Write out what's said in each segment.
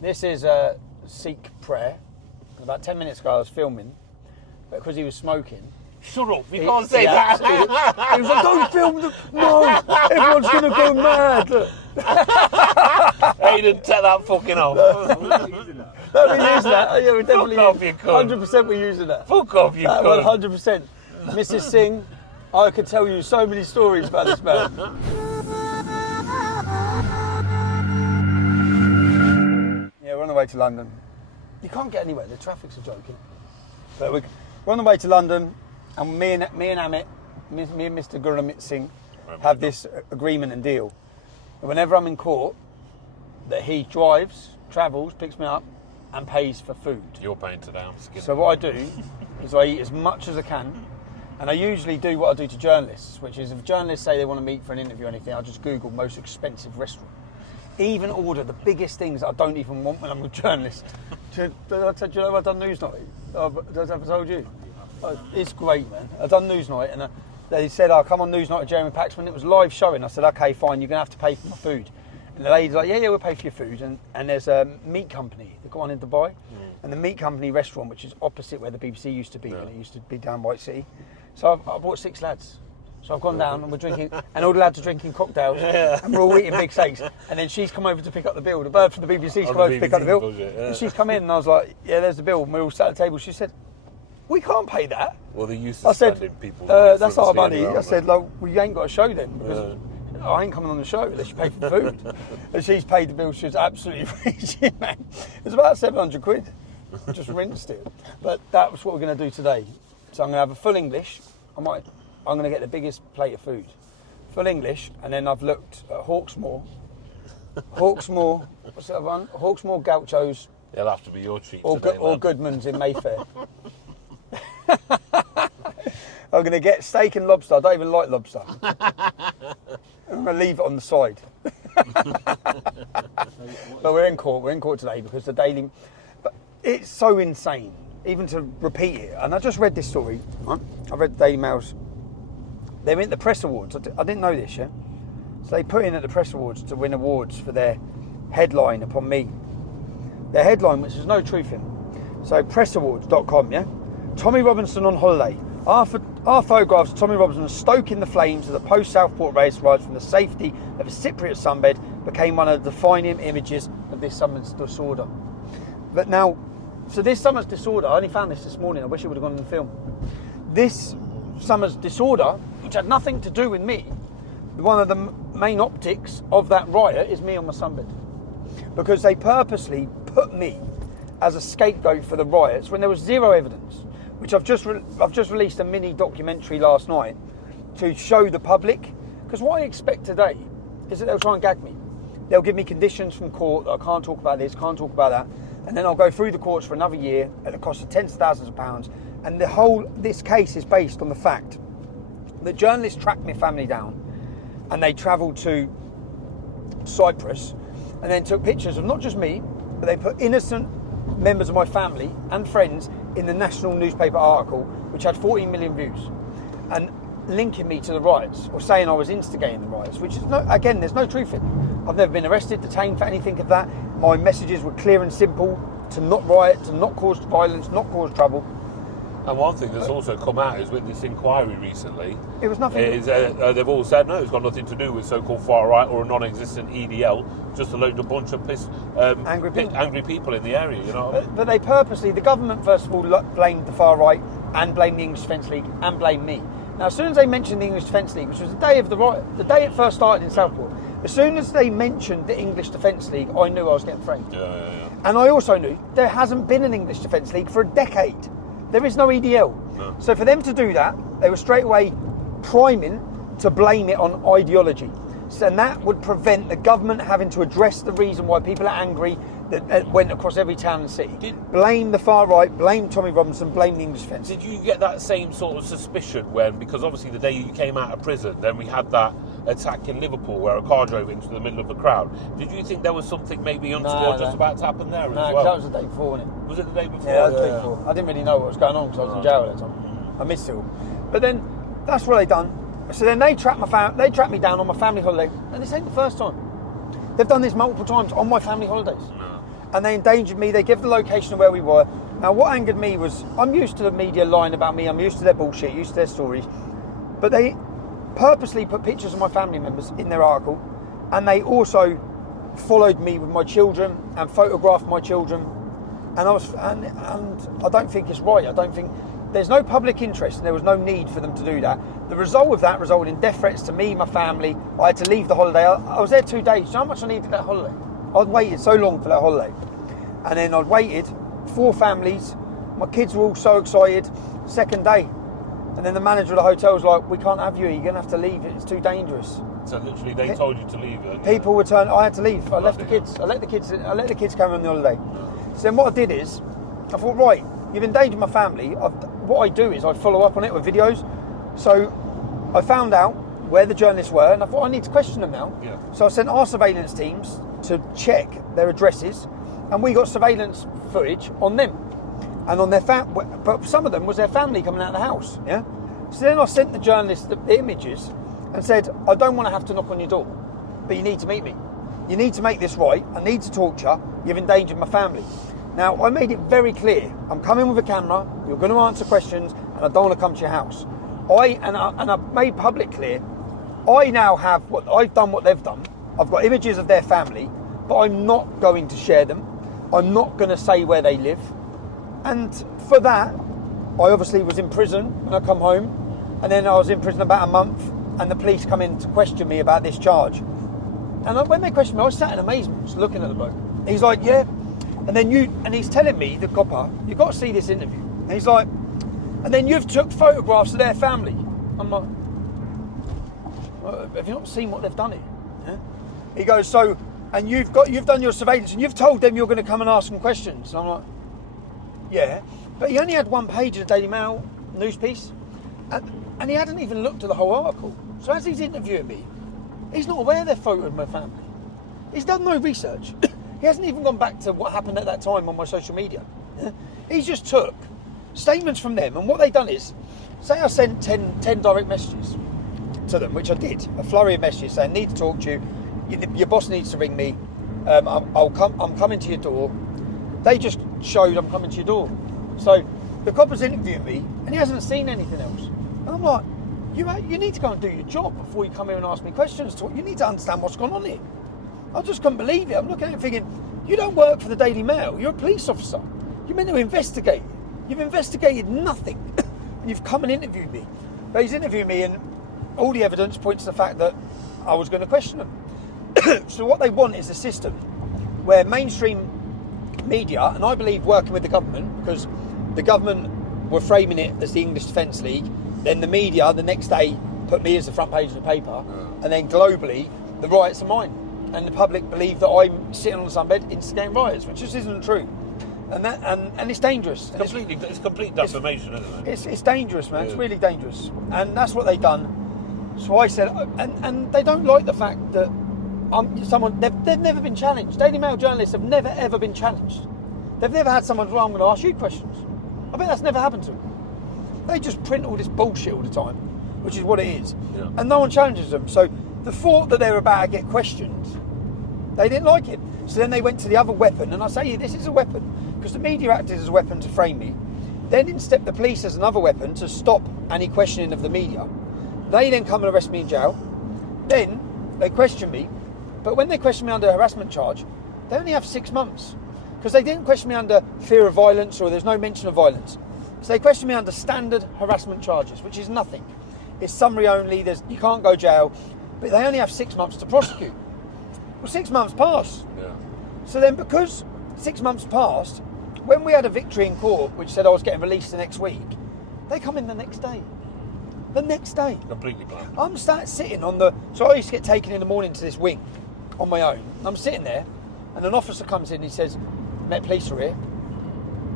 This is Sikh prayer. About 10 minutes ago I was filming, but because he was smoking... Shut up, you can't say that. He was like, don't film the... No, everyone's going to go mad. Hey, didn't take that fucking off. No, we're using that. Yeah, we're definitely Fuck off, you cunt. 100% we're using that. Fuck off, you cunt. 100%. Mrs. Singh, I could tell you so many stories about this man. Yeah, we're on the way to London. You can't get anywhere, the traffic's a joke, isn't it? But we're on the way to London, and me and Amit, me and Mr. Gurumit Singh have this agreement and deal. And whenever I'm in court, that he drives, travels, picks me up, and pays for food. You're paying today, I'm skinny. So what I do is I eat as much as I can, and I usually do what I do to journalists, which is if journalists say they want to meet for an interview or anything, I'll just Google most expensive restaurant. Even order the biggest things I don't even want when I'm a journalist. I said, you know, I've done Newsnight. I've told you. It's great, man. I've done Newsnight, and they said, I'll come on Newsnight with Jeremy Paxman. It was live showing. I said, okay, fine, you're going to have to pay for my food. And the lady's like, yeah, we'll pay for your food. And there's a meat company, they've got one in Dubai, and the meat company restaurant, which is opposite where the BBC used to be, when it used to be down White City. So I brought 6 lads. So I've gone down and we're drinking, and all the lads are drinking cocktails, and we're all eating big steaks. And then she's come over to pick up the bill. The bird from the BBC's come over to pick up the bill. And she's come in, and I was like, yeah, there's the bill. And we're all sat at the table. She said, we can't pay that. Well, they used to spending people. That's our money. I said, like, well, you ain't got a show then, because I ain't coming on the show unless you pay for food. And she's paid the bill. She was absolutely raging, man. It was about 700 quid. I just rinsed it. But that was what we're going to do today. So I'm going to have a full English. I'm going to get the biggest plate of food. Full English, and then I've looked at Hawksmoor, what's that one? Hawksmoor Gauchos. It'll have to be your treat or today, or Goodman's in Mayfair. I'm going to get steak and lobster. I don't even like lobster. I'm going to leave it on the side. But we're in court today because the Daily... But it's so insane, even to repeat it. And I just read this story. Right? I read the Daily Mail's... They went to the Press Awards. I didn't know this, yeah? So they put in at the Press Awards to win awards for their headline upon me. Their headline, which there's no truth in. So pressawards.com, yeah? Tommy Robinson on holiday. Our photographs of Tommy Robinson stoking the flames of the post-Southport race ride from the safety of a Cypriot sunbed became one of the defining images of this summer's disorder. But now, so this summer's disorder, I only found this morning, I wish it would have gone in the film. This summer's disorder, which had nothing to do with me, one of the main optics of that riot is me on my sunbed. Because they purposely put me as a scapegoat for the riots when there was zero evidence, which I've just released a mini documentary last night to show the public. Because what I expect today is that they'll try and gag me. They'll give me conditions from court that I can't talk about this, can't talk about that, and then I'll go through the courts for another year at the cost of tens of thousands of pounds. And this case is based on the fact that journalists tracked my family down, and they travelled to Cyprus, and then took pictures of not just me, but they put innocent members of my family and friends in the national newspaper article, which had 14 million views, and linking me to the riots, or saying I was instigating the riots, which is, again, there's no truth in it. I've never been arrested, detained for anything of that. My messages were clear and simple: to not riot, to not cause violence, not cause trouble. And one thing that's also come out is with this inquiry recently, it was nothing. They've all said no, it's got nothing to do with so-called far right or a non-existent EDL, just a bunch of angry people in the area. You know. But they purposely, the government first of all blamed the far right and blamed the English Defence League and blamed me. Now, as soon as they mentioned the English Defence League, which was the day of the riot, the day it first started in Southport, as soon as they mentioned the English Defence League, I knew I was getting framed. Yeah. And I also knew there hasn't been an English Defence League for a decade. There is no EDL. No. So for them to do that, they were straight away priming to blame it on ideology. And that would prevent the government having to address the reason why people are angry that went across every town and city. Blame the far right, blame Tommy Robinson, blame the English Defence. Did you get that same sort of suspicion when, because obviously the day you came out of prison, then we had that attack in Liverpool where a car drove into the middle of the crowd. Did you think there was something maybe untoward just about to happen there as well? No, that was the day before, wasn't it? Was it the day before? Yeah, that was the day before. I didn't really know what was going on because I was in jail at the time. I missed it all. But then, that's what they done. So then they tracked me down on my family holiday, and this ain't the first time. They've done this multiple times on my family holidays. No. and they endangered me. They gave the location of where we were. Now, what angered me was, I'm used to the media lying about me. I'm used to their bullshit, used to their stories. But they purposely put pictures of my family members in their article, and they also followed me with my children and photographed my children. And I don't think it's right. I don't think there's no public interest, and there was no need for them to do that. The result of that resulted in death threats to me, my family. I had to leave the holiday. I was there 2 days. Do you know how much I needed that holiday? I'd waited so long for that holiday. And then I'd waited 4 families. My kids were all so excited. Second day. And then the manager of the hotel was like, we can't have you. You're going to have to leave. It's too dangerous. So literally they told you to leave. People were turning. I had to leave. I left the kids. I let the kids come on the holiday. So then what I did is, I thought, right, you've endangered my family. What I do is I follow up on it with videos. So I found out where the journalists were, and I thought I need to question them now. Yeah. So I sent our surveillance teams to check their addresses, and we got surveillance footage on them and on their but some of them was their family coming out of the house. Yeah. So then I sent the journalists the images and said, I don't want to have to knock on your door, but you need to meet me. You need to make this right. I need to talk to you. You've endangered my family. Now, I made it very clear. I'm coming with a camera. You're going to answer questions, and I don't want to come to your house. I made public clear. I now have I've done what they've done. I've got images of their family, but I'm not going to share them. I'm not going to say where they live. And for that, I obviously was in prison when I come home, and then I was in prison about a month, and the police come in to question me about this charge. And when they questioned me, I was sat in amazement, just looking at the bloke. He's like, yeah. And he's telling me, the copper, you've got to see this interview. And he's like, and then you've took photographs of their family. I'm like, well, have you not seen what they've done here? Yeah? He goes, so, and you've done your surveillance, and you've told them you're going to come and ask them questions. And I'm like, yeah. But he only had 1 page of the Daily Mail news piece, and he hadn't even looked at the whole article. So as he's interviewing me, he's not aware they've photoed my family. He's done no research. He hasn't even gone back to what happened at that time on my social media. He's just took statements from them, and what they've done is, say I sent 10 direct messages to them, which I did, a flurry of messages saying, need to talk to you, your boss needs to ring me, I'm coming to your door. They just showed I'm coming to your door. So the copper's interviewing me, and he hasn't seen anything else. And I'm like, you need to go and do your job before you come here and ask me questions. You need to understand what's gone on here. I just couldn't believe it. I'm looking at it thinking, you don't work for the Daily Mail. You're a police officer. You're meant to investigate. You've investigated nothing. And you've come and interviewed me. But he's interviewing me, and all the evidence points to the fact that I was going to question them. So what they want is a system where mainstream media, and I believe working with the government, because the government were framing it as the English Defence League, then the media the next day put me as the front page of the paper, and then globally the riots are mine. And the public believe that I'm sitting on the sunbed instigating riots, which just isn't true, and it's dangerous. It's complete defamation, isn't it? It's dangerous, man. Yeah. It's really dangerous, and that's what they've done. So I said, and they don't like the fact that they've never been challenged. Daily Mail journalists have never ever been challenged. They've never had someone, well, I'm going to ask you questions. I bet that's never happened to them. They just print all this bullshit all the time, which is what it is, and no one challenges them. So the thought that they're about to get questioned, they didn't like it. So then they went to the other weapon, and I say, this is a weapon, because the media acted as a weapon to frame me. Then in step the police as another weapon to stop any questioning of the media. They then come and arrest me in jail. Then they question me, but when they question me under a harassment charge, they only have 6 months, because they didn't question me under fear of violence, or there's no mention of violence. So they question me under standard harassment charges, which is nothing. It's summary only, you can't go jail, but they only have 6 months to prosecute. Well, 6 months passed. Yeah. So then, because 6 months passed, when we had a victory in court, which said I was getting released the next week, they come in the next day. The next day. Completely blank. I'm sitting so I used to get taken in the morning to this wing on my own. I'm sitting there, and an officer comes in and he says, Met Police are here.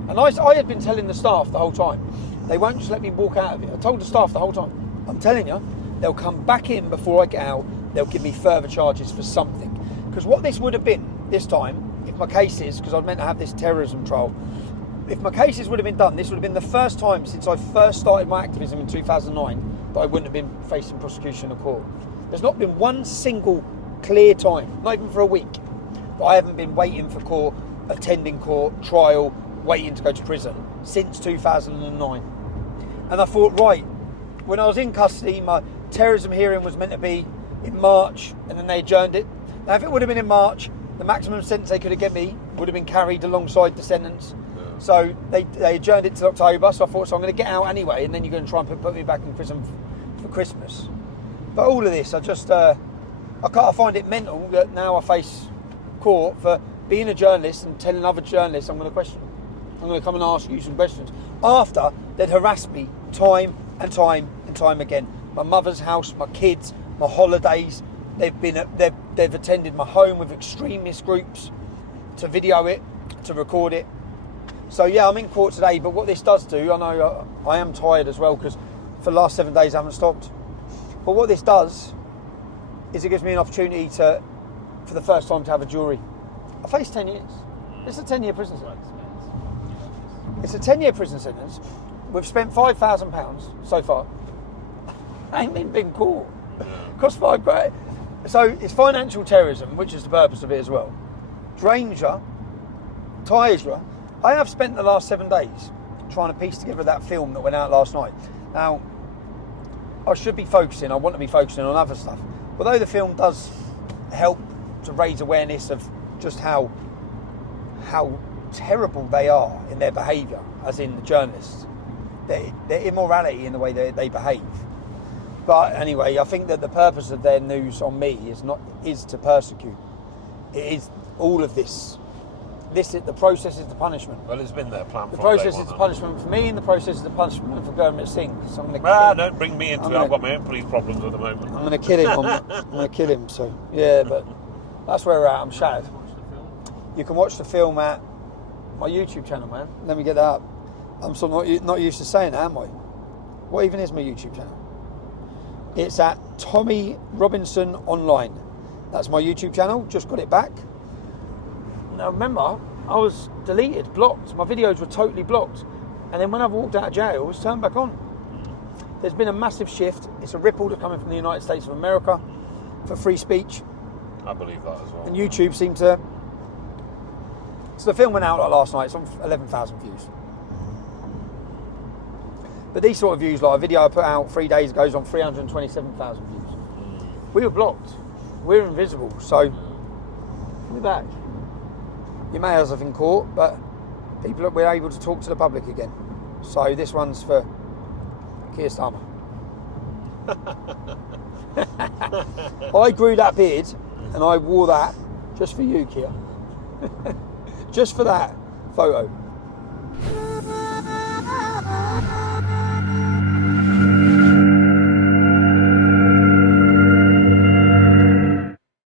And I had been telling the staff the whole time, they won't just let me walk out of it. I told the staff the whole time, I'm telling you, they'll come back in before I get out, they'll give me further charges for something. Because what this would have been this time, if my cases, because I was meant to have this terrorism trial, if my cases would have been done, this would have been the first time since I first started my activism in 2009 that I wouldn't have been facing prosecution in court. There's not been one single clear time, not even for a week, that I haven't been waiting for court attending court, trial, waiting to go to prison since 2009. And I thought, right, when I was in custody, my terrorism hearing was meant to be in March, and then they adjourned it. Now, if it would have been in March, the maximum sentence they could have given me would have been carried alongside the sentence. Yeah. So they adjourned it till October, so I thought, so I'm going to get out anyway, and then you're going to try and put me back in prison for Christmas. But all of this, I find it mental that now I face court for being a journalist and telling other journalists I'm going to question them. I'm going to come and ask you some questions. After they'd harassed me time and time and time again. My mother's house, my kids, my holidays. They've attended my home with extremist groups to video it, to record it. So yeah, I'm in court today, but what this does do, I know I am tired as well because for the last 7 days I haven't stopped. But what this does is it gives me an opportunity to, for the first time, to have a jury. I faced 10 years. It's a 10-year prison sentence. It's a 10-year prison sentence. We've spent £5,000 so far. I ain't even been caught. Cost £5,000. So it's financial terrorism, which is the purpose of it as well. Danger, Taisra. I have spent the last 7 days trying to piece together that film that went out last night. Now, I should be focusing, I want to be focusing on other stuff. Although the film does help to raise awareness of just how terrible they are in their behaviour, as in the journalists, their immorality in the way they behave. But anyway, I think that the purpose of their news on me is to persecute. It is all of this. The process is the punishment. Well, it's been their plan. The process is the punishment for me, and the process is the punishment for Gurmit Singh. So don't bring me into it. I've got my own police problems at the moment. I'm going to kill him. I'm going to kill him. So yeah, but that's where we're at. I'm shattered. You can watch the film at my YouTube channel, man. Let me get that up. I'm sort of not used to saying that, am I? What even is my YouTube channel? It's at Tommy Robinson Online. That's my YouTube channel. Just got it back. Now remember, I was deleted, blocked. My videos were totally blocked. And then when I walked out of jail, it was turned back on. There's been a massive shift. It's a ripple that's coming from the United States of America for free speech. I believe that as well. And YouTube seemed to... So the film went out like last night. It's on 11,000 views. But these sort of views, like a video I put out 3 days ago, is on 327,000 views. We were blocked. We're invisible. So, we're back. You may as have in court, but we're able to talk to the public again. So this one's for Keir Starmer. I grew that beard and I wore that just for you, Keir. Just for that photo.